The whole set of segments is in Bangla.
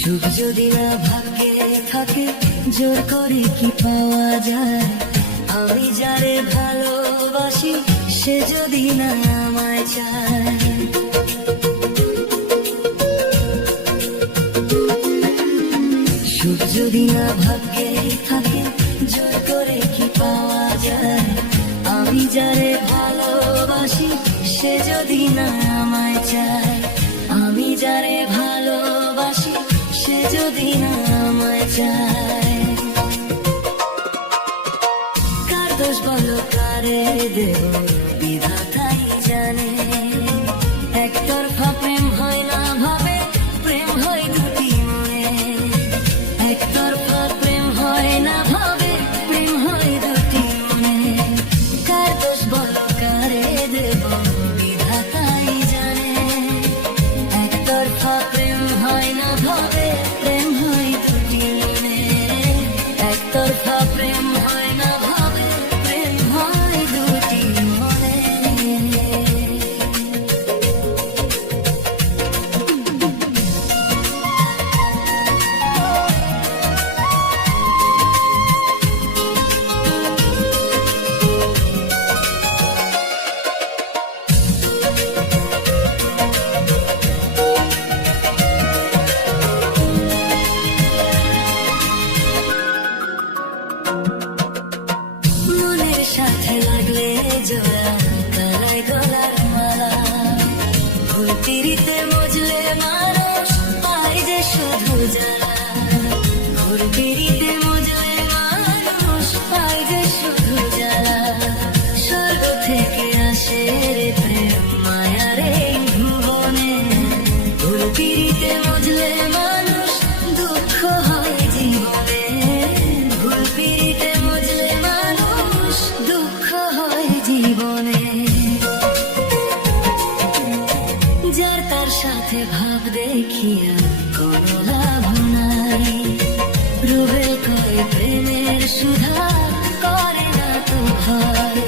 সুখ যদি না ভাগ্যে থাকে জোর করে কি পাওয়া যায়? আমি যারে ভালোবাসি সে যদি না আমায় চায়। সুখ যদি না ভাগ্যে থাকে জোর করে কি পাওয়া যায়? আমি যারে ভালোবাসি সে যদি না আমায় চায়। আমি যারে ভালোবাসি সে যদি না আমায় চায়। কার দোষ বলো কারে দেব বিধাতাই জানে। একতরফা প্রেম হয় না ভাবে, প্রেম হয় দুটি মনে। একতরফা প্রেম হয় না ভাবে, প্রেম হয় দুটি মনে। কার দোষ বলো কারে দেব বিধাতাই জানে। একতরফা প্রেম হয় না ভাবে, প্রেম হয় দুটি মনে। একতরফা প্রেম হয় না ভাবে, প্রেম হয় দুটি মনে। মনের সাথে লাগলে জোড়া গলায় গলার মালা। ফুল পিড়িতে মজলে মানুষ পায় যে শুধু জ্বালা। ফুল পিড়িতে মজলে মানুষ পায় যে শুধু জ্বালা। স্বর্গ থেকে আসে রে প্রেম মায়ার এই ভুবনে। ফুল পিড়িতে মজলে মানুষ দুঃখ হয় জীবনে। ফুল পিড়িতে মজলে মানুষ দুঃখ হয় জীবনে। যার তার সাথে ভাব দেখিয়া কোনো লাভ নাই। রুবেল কয় প্রেমের সুধা করে না তো ভয়।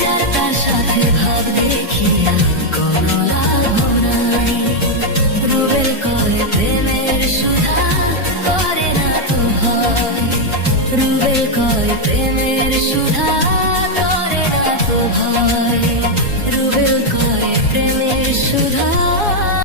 যার তার সাথে ভাব দেখিয়া কোনো লাভ নাই। রুবেল কয় প্রেমের সুধা করে না তো ভয়। রুবেল কয় প্রেমের সুধা করে না তো ভয়।